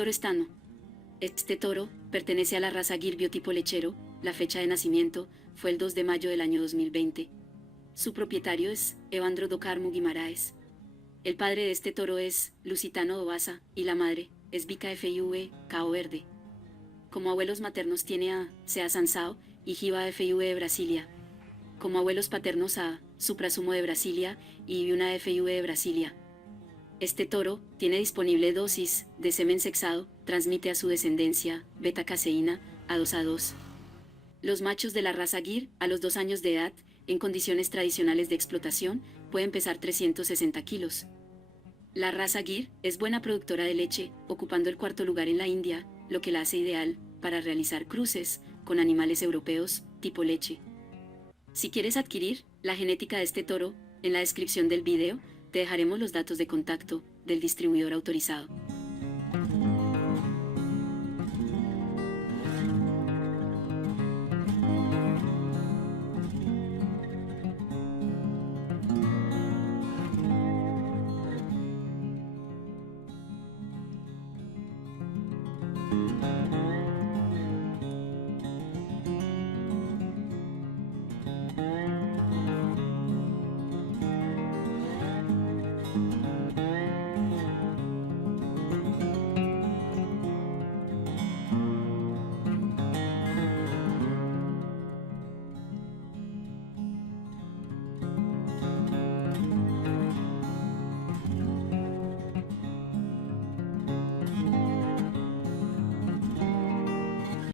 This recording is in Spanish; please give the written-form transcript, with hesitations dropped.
Toro Estano. Este toro pertenece a la raza Gir biotipo lechero. La fecha de nacimiento fue el 2 de mayo del año 2020. Su propietario es Evandro do Carmo Guimaraes. El padre de este toro es Lusitano Dobasa y la madre es Vika FIV Cao Verde. Como abuelos maternos tiene a Sea Sansao y Jiva FIV de Brasilia. Como abuelos paternos a Suprasumo de Brasilia y Yuna FIV de Brasilia. Este toro tiene disponible dosis de semen sexado, transmite a su descendencia beta-caseína A2A2. Los machos de la raza Gir, a los 2 años de edad, en condiciones tradicionales de explotación, pueden pesar 360 kilos. La raza Gir es buena productora de leche, ocupando el 4.º lugar en la India, lo que la hace ideal para realizar cruces con animales europeos tipo leche. Si quieres adquirir la genética de este toro, en la descripción del video te dejaremos los datos de contacto del distribuidor autorizado.